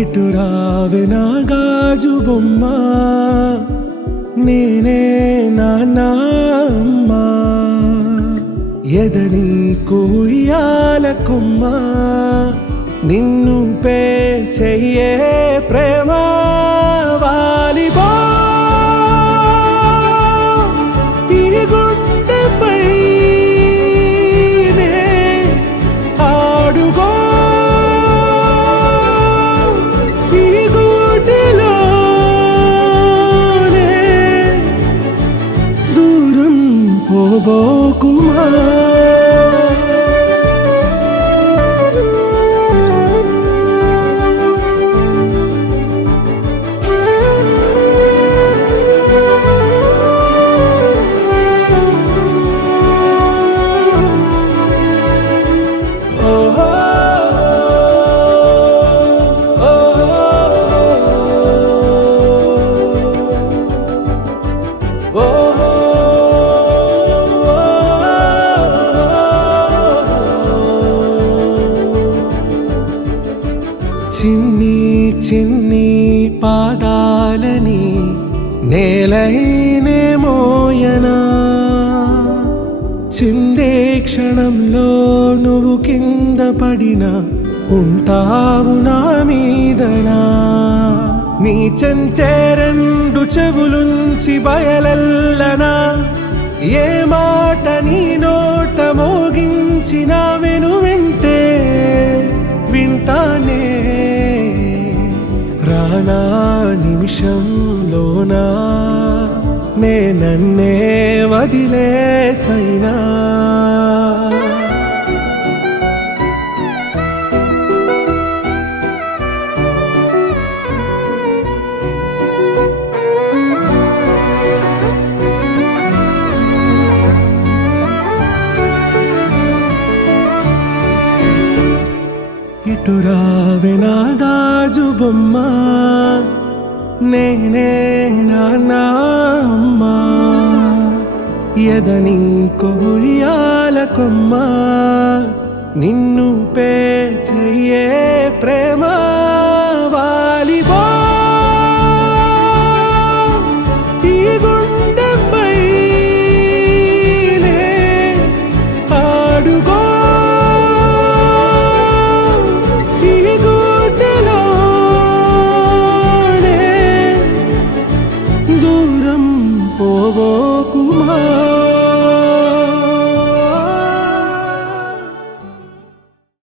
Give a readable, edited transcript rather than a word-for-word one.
ఇటు రావే నా గాజు బొమ్మ, నేనే నాన్న అమ్మ, ఎదని కూయాల కొమ్మ, నిన్ను పే చెయ్యే ప్రేమ వాలిబో ఈ గుండెపై ఆడుగో ఈ గూటిలోనే దూరం పోబోకుమా. చిన్ని చిన్ని పాదాలని నేలైనే మోయనా, చిందే క్షణంలో నువ్వు కింద పడినా ఉంటావు నా మీదనా. నీ చెంతే రెండు చెవులుంచి బయలెల్లనా, ఏ మాట నీ నోట మోగించిన వెను వింటే వింటానే. రానా నిమిషంలోనా నే నన్నే వదిలేసైనా, ఇటు రావే నా గాజు బొమ్మ, నేనే నాన్న అమ్మ, ఎదని కొయ్యాల కొమ్మ, నిన్ను పే చెయ్యే ప్రేమ వాలిబో ఈ గుండెపై ఆడుగో దూరం పోవోకుమా.